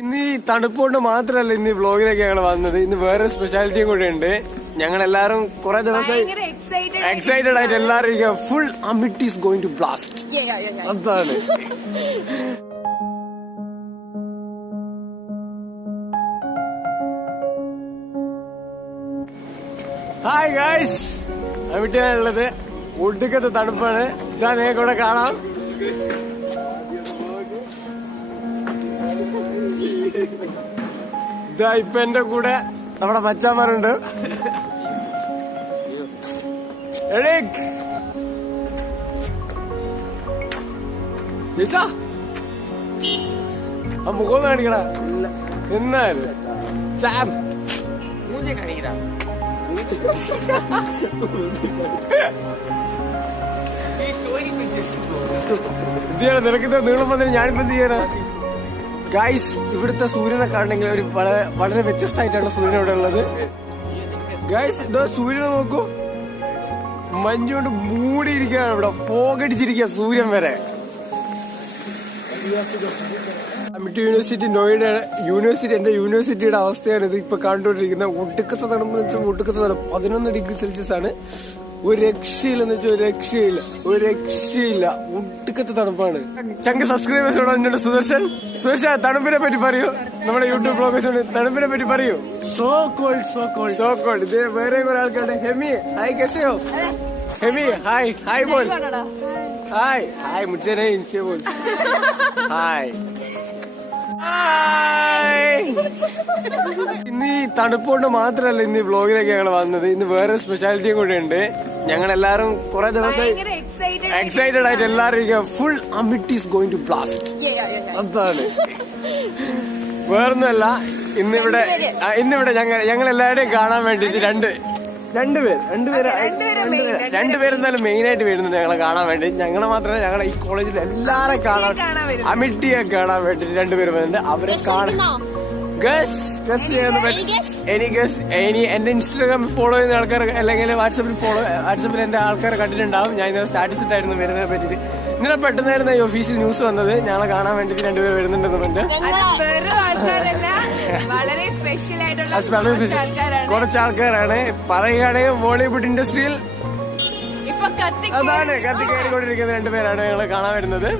ഇന്ന് ഈ തണുപ്പുകൊണ്ട് മാത്രമല്ല ഇന്ന് വ്ലോഗിലേക്ക് വ്ളോഗിലേക്ക് ഞങ്ങൾ വന്നത്. ഇന്ന് വേറെ സ്പെഷ്യാലിറ്റിയും കൂടെ ഉണ്ട്. ഞങ്ങൾ എല്ലാരും കുറെ ദിവസമായി excited എക്സൈറ്റഡ് ആയിട്ട് എല്ലാവരും full Amit is going to blast. അതാണ്. ഹായ് ഗായ്സ് അമിറ്റാണുള്ളത് ഒടുക്കത്തെ തണുപ്പാണ്. ഇതാ നിങ്ങൾക്ക് കൂടെ കാണാം. ഇതാ ഇപ്പൊ എന്റെ കൂടെ നമ്മുടെ പച്ചാമാരുണ്ട് ആ മുഖം കാണിക്കട. എന്നാലും ചാം മൂഞ്ചെ കാണിക്കടാ. എന്തിനാണ് നിനക്കിത് നീളം വന്നിട്ട് ഞാനിപ്പോ എന്ത് ചെയ്യാനാ? ഗൈസ് ഇവിടുത്തെ സൂര്യനെ കാണണമെങ്കിൽ ഒരു വളരെ വളരെ വ്യത്യസ്തമായിട്ടാണ് സൂര്യൻ ഇവിടെ ഉള്ളത്. ഗൈസ് ഇതോ സൂര്യനെ നോക്കൂ. മഞ്ഞുകൊണ്ട് മൂടിയിരിക്കുകയാണ് ഇവിടെ. പോകടിച്ചിരിക്കുക സൂര്യൻ വരെ. അമിറ്റ് യൂണിവേഴ്സിറ്റി നോയിഡ യൂണിവേഴ്സിറ്റി എന്റെ യൂണിവേഴ്സിറ്റിയുടെ അവസ്ഥയാണ് ഇത് ഇപ്പൊ കണ്ടുകൊണ്ടിരിക്കുന്നത്. ഒടുക്കത്തെ തണുപ്പ് വെച്ചാൽ ഒടുക്കത്തെ തണുപ്പ്. പതിനൊന്ന് ഡിഗ്രി സെൽഷ്യസ് ആണ് ഒരു രക്ഷയില്ല എന്ന് വെച്ചാൽ രക്ഷയില്ല. ഒരു രക്ഷയില്ല. ഒട്ടുക്കത്തെ തണുപ്പാണ്. ചങ്ക് സബ്സ്ക്രൈബേഴ്സ് എന്നോട് സുദർശൻ? സുദർശ തണുപ്പിനെ പറ്റി പറയൂ. നമ്മുടെ യൂട്യൂബ് ബ്ലോഗേഴ്സ് തണുപ്പിനെ പറ്റി പറയൂ. So cold so cold so cold ഇത് വേറെ കുറെ ആൾക്കാരുടെ ഹെമി ഹായ് കെസയോ ഹെമി ഹായ് ഹായ് ബോൾ. ഹായ് ഹായ് മുച്ചേ ഹായ്. ഇന്ന് ഈ തണുപ്പുകൊണ്ട് മാത്രല്ല ഇന്ന് വ്ളോഗിലേക്ക് ഞങ്ങൾ വന്നത്. ഇന്ന് വേറെ സ്പെഷ്യാലിറ്റിയും കൂടെ ഉണ്ട്. ഞങ്ങൾ എല്ലാരും കുറെ ദിവസമായി എക്സൈറ്റഡ് ആയിട്ട് എല്ലാരും full Amit is going to blast. അതാണ്. വേറൊന്നുമല്ല ഇന്നിവിടെ ഇന്നിവിടെ ഞങ്ങൾ ഞങ്ങൾ എല്ലാവരുടെയും കാണാൻ വേണ്ടി രണ്ട് രണ്ടുപേര് രണ്ടുപേരെ main, രണ്ടുപേര് എന്തായാലും മെയിൻ ആയിട്ട് വരുന്നുണ്ട് ഞങ്ങളെ കാണാൻ വേണ്ടി. ഞങ്ങളെ മാത്രമല്ല ഞങ്ങളെ ഈ കോളേജിൽ എല്ലാരെ കാണാൻ അമിട്ടിയെ വരുന്നു. അമിറ്റിയെ കാണാൻ വേണ്ടി രണ്ടുപേര് വരുന്നുണ്ട്. അവരെ കാണാൻ guess guess any guess any എന്റെ ഇൻസ്റ്റാഗ്രാമിൽ ഫോളോ ചെയ്യുന്ന ആൾക്കാർ അല്ലെങ്കിൽ വാട്സപ്പിൽ ഫോളോ വാട്സപ്പിൽ എന്റെ ആൾക്കാർ കണ്ടിട്ടുണ്ടാവും. ഞാൻ ഇന്നലെ സ്റ്റാറ്റസ് ഇട്ടായിരുന്നു വരുന്നതിനെ പറ്റിയിട്ട്. ഇന്നലെ പെട്ടെന്നായിരുന്നു ഈ ഒഫീഷ്യൽ ന്യൂസ് വന്നത്. ഞങ്ങളെ കാണാൻ വേണ്ടിട്ട് രണ്ടുപേർ വരുന്നുണ്ടെന്ന് പറഞ്ഞിട്ട്. വളരെ സ്പെഷ്യൽ ആയിട്ടുള്ള കുറച്ച് ആൾക്കാരാണ്. പറയുകയാണെങ്കിൽ ബോളിവുഡ് ഇൻഡസ്ട്രിയിൽ അതാണ് കത്തി കയറിക്കൊണ്ടിരിക്കുന്ന രണ്ടുപേരാണ് ഞങ്ങൾ കാണാൻ വരുന്നത്.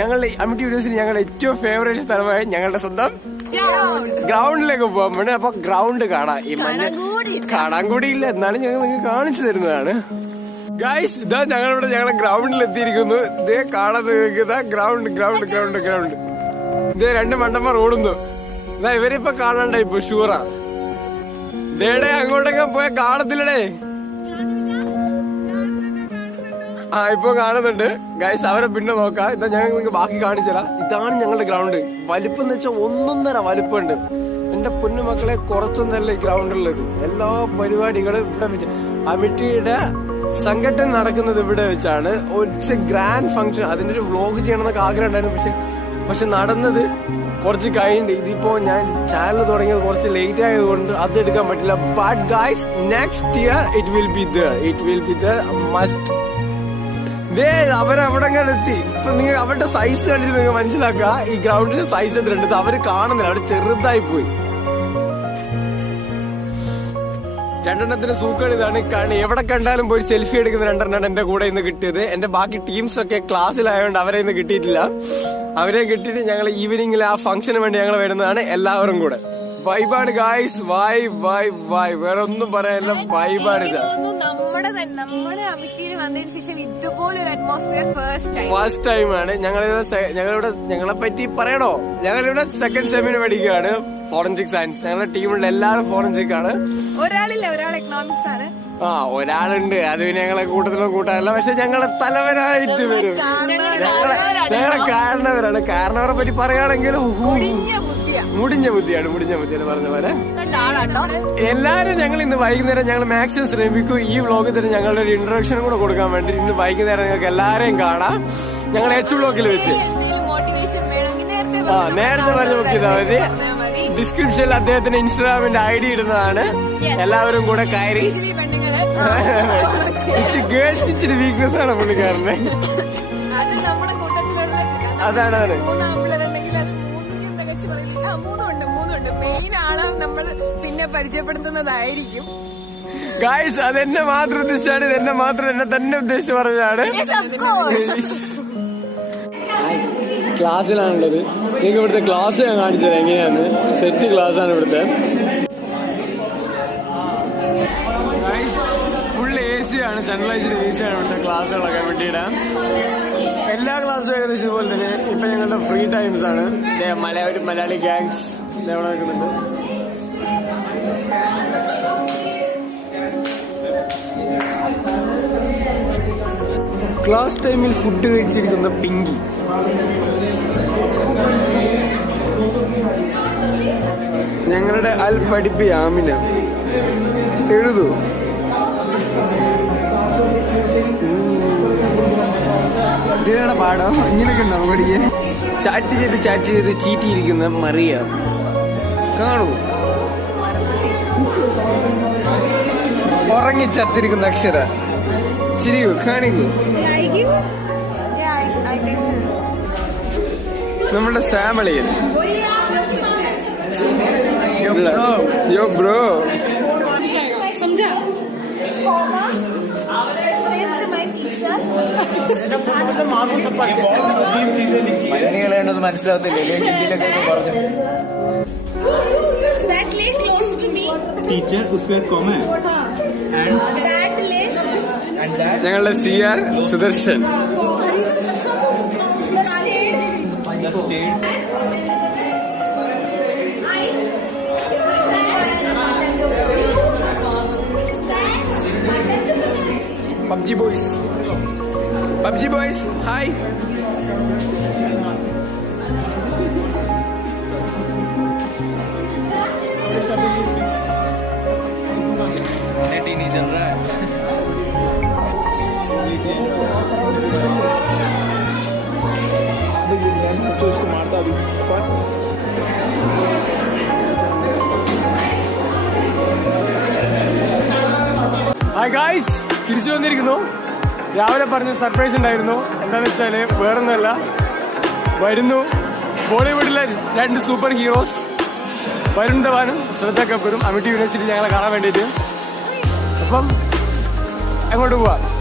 ഞങ്ങളുടെ അമിറ്റി യൂണിവേഴ്സിറ്റി ഞങ്ങളുടെ ഏറ്റവും ഫേവറേറ്റ് സ്ഥലമായി ഞങ്ങളുടെ സ്വന്തം ഗ്രൗണ്ടിലേക്ക് പോകാൻ വേണ്ടി അപ്പൊ ഗ്രൗണ്ട് കാണാം. ഈ മഞ്ഞ കാണാൻ കൂടി. ഇല്ല എന്നാലും ഞങ്ങൾ നിങ്ങൾക്ക് കാണിച്ചു തരുന്നതാണ്. ഗൈസ് ഇതാ ഞങ്ങളിവിടെ ഞങ്ങളെ ഗ്രൗണ്ടിൽ എത്തിയിരിക്കുന്നു ഇതേ കാണാൻ നിങ്ങൾക്ക് ഇതാ ഗ്രൗണ്ട് ഗ്രൗണ്ട് ഗ്രൗണ്ട് ഗ്രൗണ്ട്. ഇതേ രണ്ട് മണ്ടന്മാർ ഓടുന്നു. ഇതാ ഇവരിപ്പൊ കാണണ്ട ഇപ്പൊ ഷൂറാ. ഇതേടെ അങ്ങോട്ടൊക്കെ പോയ കാണത്തില്ലടേ. ആ ഇപ്പൊ കാണുന്നുണ്ട്. ഗൈസ് അവരെ പിന്നെ നോക്കാം. ഇതാ ഞങ്ങൾ നിങ്ങൾക്ക് ബാക്കി കാണിച്ചതാ ഇതാണ് ഞങ്ങളുടെ ഗ്രൗണ്ട്. വലിപ്പം എന്ന് വെച്ചാൽ ഒന്നൊന്നര വലിപ്പമുണ്ട് എന്റെ പൊന്നുമക്കളെ കുറച്ചൊന്നല്ല ഈ ഗ്രൗണ്ടിലുള്ളത് എല്ലാ പരിപാടികളും ഇവിടെ വെച്ച്. അമിറ്റിയുടെ സംഘടന നടക്കുന്നത് ഇവിടെ വെച്ചാണ്. ഒരു ഗ്രാൻഡ് ഫംഗ്ഷൻ അതിന്റെ ഒരു വ്ലോഗ് ചെയ്യണമെന്നൊക്കെ ആഗ്രഹം ഉണ്ടായിരുന്നു പക്ഷെ പക്ഷെ നടന്നത് കുറച്ച് കഴിഞ്ഞിട്ട് ഇതിപ്പോ ഞാൻ ചാനൽ തുടങ്ങിയത് കുറച്ച് ലേറ്റ് ആയതുകൊണ്ട് അത് എടുക്കാൻ പറ്റില്ല. But guys next year it will be there it will be there must ദേ അവരവിടെ അങ്ങനെ എത്തി. ഇപ്പൊ നീ അവരുടെ സൈസ് കണ്ടിട്ട് നിങ്ങൾ മനസ്സിലാക്കുക ഈ ഗ്രൗണ്ടിന്റെ സൈസ് എത്രയുണ്ട് അവർ കാണുന്നില്ല അവിടെ ചെറുതായി പോയി. രണ്ടെണ്ണത്തിന് സൂക്കാണ് ഇതാണ്. കാരണം എവിടെ കണ്ടാലും പോയി സെൽഫി എടുക്കുന്ന രണ്ടെണ്ണം എന്റെ കൂടെ ഇന്ന് കിട്ടിയത്. എന്റെ ബാക്കി ടീംസ് ഒക്കെ ക്ലാസ്സിലായതുകൊണ്ട് അവരെ ഇന്ന് കിട്ടിയിട്ടില്ല. അവരെ കിട്ടിയിട്ട് ഞങ്ങൾ ഈവനിങ്ങിൽ ആ ഫംഗ്ഷന് വേണ്ടി ഞങ്ങൾ വരുന്നതാണ് എല്ലാവരും കൂടെ. വൈബാണ് ഗായ്സ് വൈ വൈ വൈ വേറെ ഒന്നും പറയാനില്ല. വൈബാണ് ഇത്. നമ്മുടെ തന്നെ നമ്മുടെ അമിറ്റിയിൽ വന്നതിന് ശേഷം അറ്റ്മോസ്ഫിയർ ഫസ്റ്റ് ടൈം ഫസ്റ്റ് ടൈമാണ് ഞങ്ങളിവിടെ ഞങ്ങളെ പറ്റി പറയണോ? ഞങ്ങളിവിടെ സെക്കൻഡ് സെമിന് പഠിക്കുകയാണ്. ഫോറൻസിക് സയൻസ് ഞങ്ങളുടെ ടീമിലുള്ള എല്ലാവരും ഫോറൻസിക് ആണ്. ഒരാളില്ല ഒരാൾ എക്കണോമിക്സ് ആണ്. ആ ഒരാളുണ്ട്. അത് പിന്നെ ഞങ്ങളെ കൂട്ടത്തിലും കൂട്ടാറില്ല. പക്ഷെ ഞങ്ങളെ തലവനായിട്ട് വരും. ഞങ്ങളെ ഞങ്ങളെ കാരണവരാണ്. കാരണവരെ പറ്റി പറയുകയാണെങ്കിൽ മുടിഞ്ഞ ബുദ്ധിയാണ് മുടിഞ്ഞ ബുദ്ധിയാണ് പറഞ്ഞ പോലെ. എല്ലാരും ഞങ്ങൾ ഇന്ന് വൈകുന്നേരം ഞങ്ങൾ മാക്സിമം ശ്രമിക്കും. ഈ വ്ലോഗിൽ തന്നെ ഞങ്ങളുടെ ഒരു ഇൻട്രൊഡക്ഷൻ കൂടെ കൊടുക്കാൻ വേണ്ടി ഇന്ന് വൈകുന്നേരം നിങ്ങൾക്ക് എല്ലാരെയും കാണാം. ഞങ്ങൾ എച്ച് വ്ലോഗിൽ വെച്ച്. ആ നേരത്തെ പറഞ്ഞു നോക്കിയതാ മതി. ഡിസ്ക്രിപ്ഷനിൽ അദ്ദേഹത്തിന്റെ ഇൻസ്റ്റാഗ്രാമിന്റെ ഐ ഡി ഇടുന്നതാണ്. എല്ലാവരും കൂടെ കയറി. ഗേൾസ് ഇച്ചിരി വീക്ക്നെസ് ആണ് പുള്ളിക്കാരനെ. അത് നമ്മുടെ കൂട്ടത്തിലുള്ള അതാണ്, അത്. പിന്നെ പരിചയപ്പെടുത്തുന്നതായിരിക്കും. ഗായ്സ് അതെന്നെ മാത്രം ഉദ്ദേശിച്ചാണ് ഇതെന്നെ എന്നെ മാത്രം എന്നെ തന്നെ ഉദ്ദേശിച്ച് പറഞ്ഞതാണ്. ക്ലാസ്സിലാണുള്ളത് നിങ്ങൾക്ക് ഇവിടുത്തെ ക്ലാസ് ഞാൻ കാണിച്ചത് എങ്ങനെയാണ് സെറ്റ് ക്ലാസ് ആണ് ഇവിടുത്തെ. ഫുൾ എ സി ആണ് സെൻട്രലൈസ്ഡ് എ സി ആണ് ഇവിടുത്തെ ക്ലാസ്സുകളൊക്കെ വേണ്ടിയിട്ട് എല്ലാ ക്ലാസ്സും ഏകദേശം ഇതുപോലെ തന്നെ. ഇപ്പൊ ഞങ്ങളുടെ ഫ്രീ ടൈംസ് ആണ്. മലയാളി മലയാളി ഗാങ്സ് എവിടെ നിൽക്കുന്നുണ്ട്. ക്ലാസ് ടൈമിൽ ഫുഡ് കഴിച്ചിരിക്കുന്ന പിങ്കി ഞങ്ങളുടെ അൽ പഠിപ്പി ആമിന എഴുതൂ. ഇതേടെ പാടോ? ഇങ്ങനെയൊക്കെ ഉണ്ടാവും പഠിക്കാൻ ചാറ്റ് ചെയ്ത് ചാറ്റ് ചെയ്ത് ചീറ്റിയിരിക്കുന്ന മറിയ. കാണൂ. ഉറങ്ങി ചത്തിരിക്കുന്ന അക്ഷര. ചിരിക്കൂ കാണിക്കൂ. നമ്മുടെ സാമളിയൻ യോ ബ്രോ മലയാളികളെയൊന്നും മനസ്സിലാകത്തില്ലേ ഹിന്ദിയിലൊക്കെ ഒന്ന് പറഞ്ഞു That lay close to me. Teacher उसके बाद कॉम है That lay. ഞങ്ങളുടെ C R Sudarshan PUBG Boys. PUBG Boys, hi! Net ही नहीं चल रहा है तो इसको मारता अभी पर Hi guys, തിരിച്ചു വന്നിരിക്കുന്നു. രാവിലെ പറഞ്ഞ സർപ്രൈസ് ഉണ്ടായിരുന്നു. എന്താണെന്ന് വെച്ചാൽ വേറൊന്നുമല്ല. വരുന്നു. ബോളിവുഡിലെ രണ്ട് സൂപ്പർ ഹീറോസ് വരുൺ ധവാനും ശ്രദ്ധ കപ്പൂരും അമിറ്റി യൂണിവേഴ്സിറ്റി ഞങ്ങളെ കാണാൻ വേണ്ടിയിട്ട്. അപ്പം അങ്ങോട്ട് പോവാം.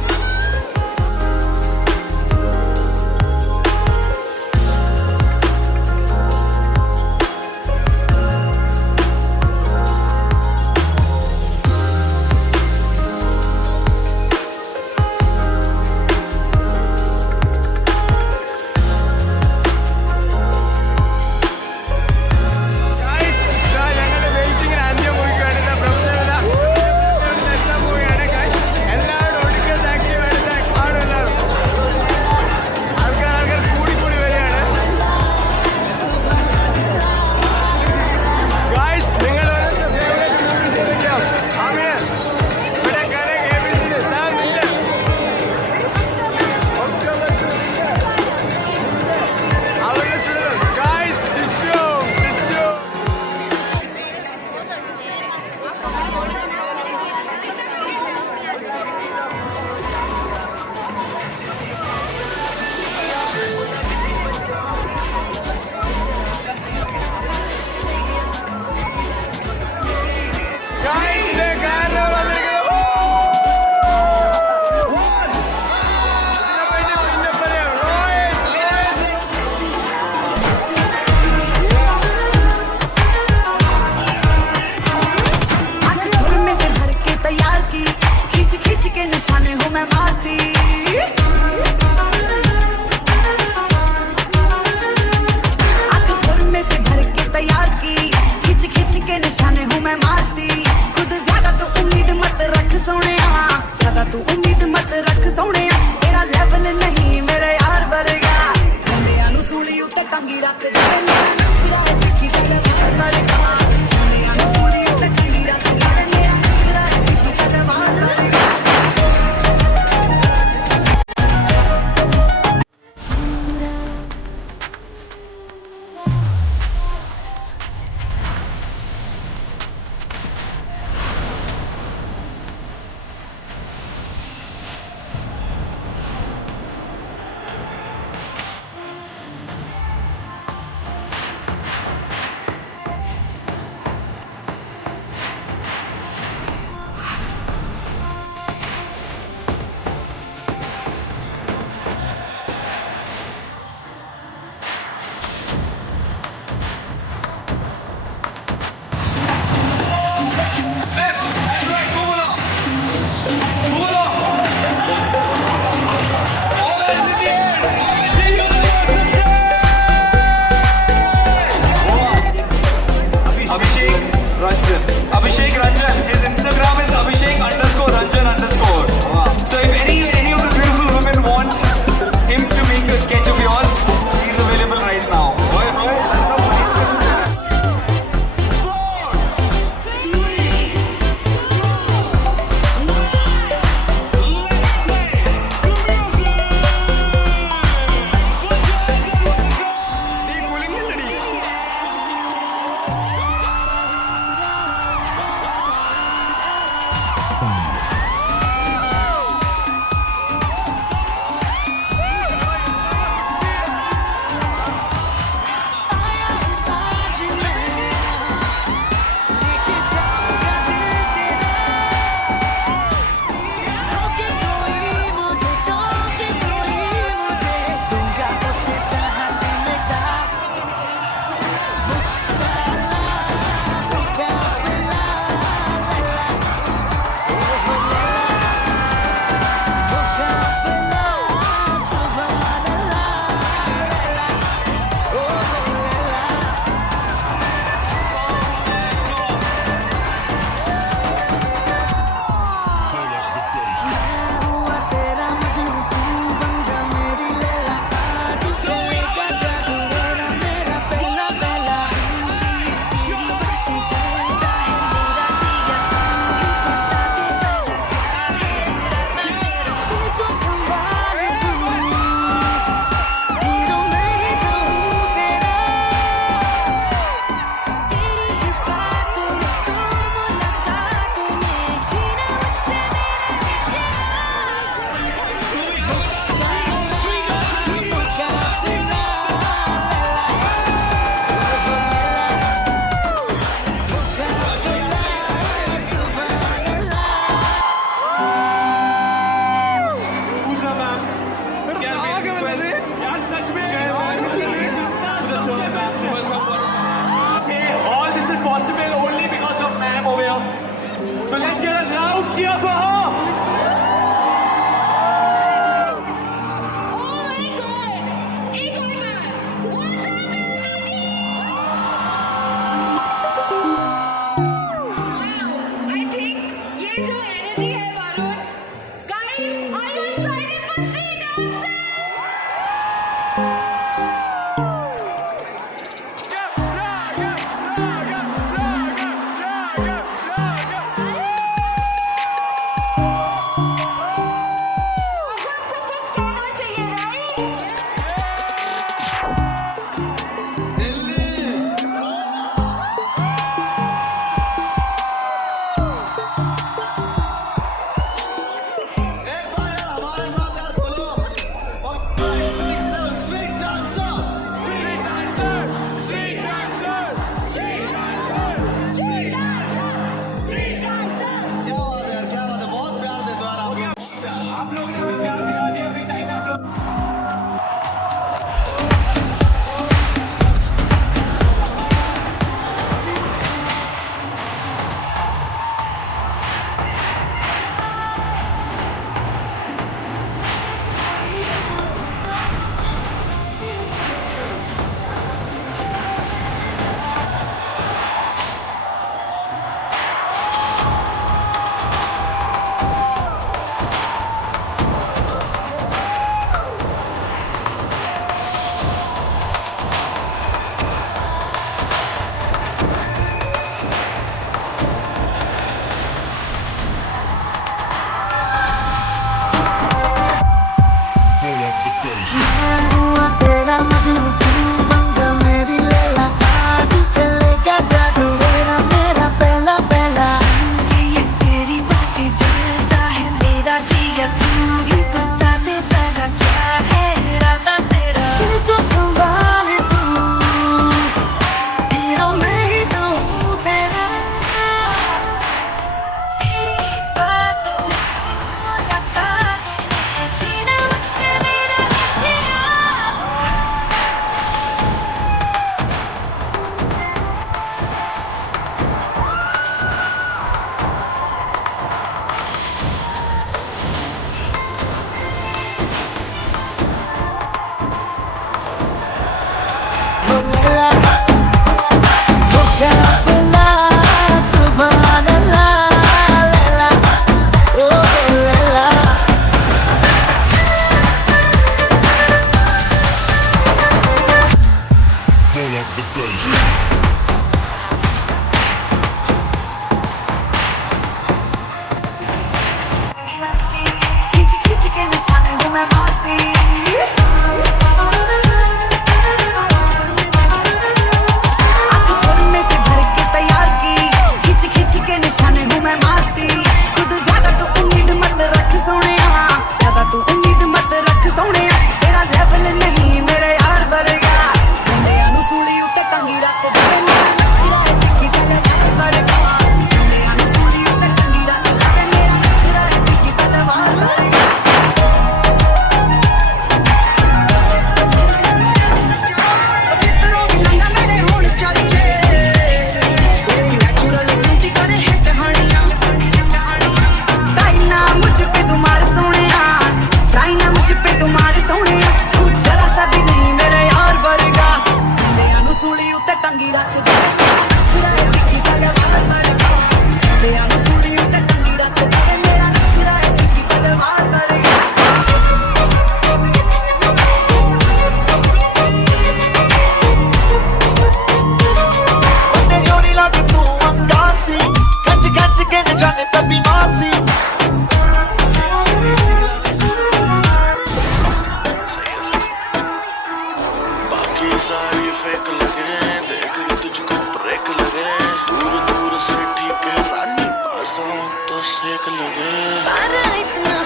लगे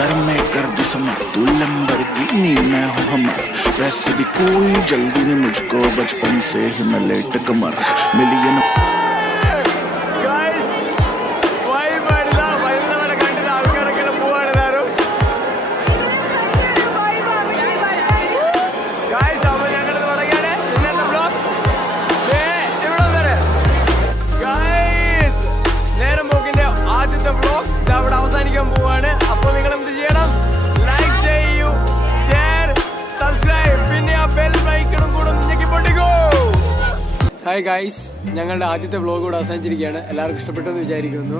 अंबर में कर दूँ समर तू लंबर गिनी मैं हूँ हमर। वैसे भी कोई जल्दी नहीं मुझको बचपन से ही मैं लेट कमर। मिलियन ഹായ് ഗായ്സ് ഞങ്ങളുടെ ആദ്യത്തെ വ്ലോഗ് കൂടെ അവസാനിച്ചിരിക്കുകയാണ്. എല്ലാവർക്കും ഇഷ്ടപ്പെട്ടെന്ന് വിചാരിക്കുന്നു.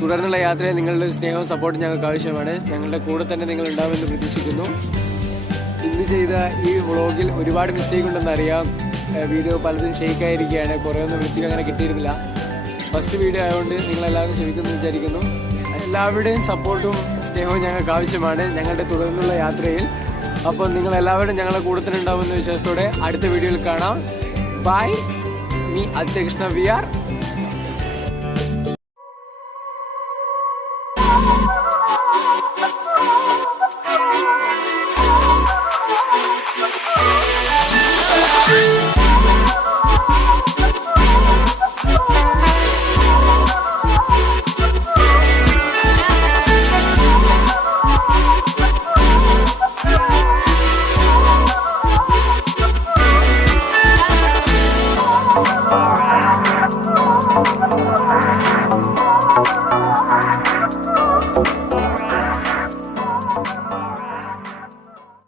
തുടർന്നുള്ള യാത്രയിൽ നിങ്ങളുടെ സ്നേഹവും സപ്പോർട്ടും ഞങ്ങൾക്ക് ആവശ്യമാണ്. ഞങ്ങളുടെ കൂടെ തന്നെ നിങ്ങൾ ഉണ്ടാവുമെന്ന് പ്രതീക്ഷിക്കുന്നു. ഇന്ന് ചെയ്ത ഈ വ്ളോഗിൽ ഒരുപാട് മിസ്റ്റേക്ക് ഉണ്ടെന്ന് അറിയാം. വീഡിയോ പലതും ഷെയ്ക്കായിരിക്കുകയാണ് കുറേ ഒന്നും വൃത്തിക്ക് അങ്ങനെ കിട്ടിയിരുന്നില്ല. ഫസ്റ്റ് വീഡിയോ ആയതുകൊണ്ട് നിങ്ങളെല്ലാവരും ക്ഷമിക്കുന്നു വിചാരിക്കുന്നു. എല്ലാവരുടെയും സപ്പോർട്ടും സ്നേഹവും ഞങ്ങൾക്ക് ആവശ്യമാണ് ഞങ്ങളുടെ തുടർന്നുള്ള യാത്രയിൽ. അപ്പോൾ നിങ്ങളെല്ലാവരും ഞങ്ങളുടെ കൂട്ടത്തിനുണ്ടാവുമെന്ന വിശ്വാസത്തോടെ അടുത്ത വീഡിയോയിൽ കാണാം. Bye, me, Altekrishna VR. Thank you.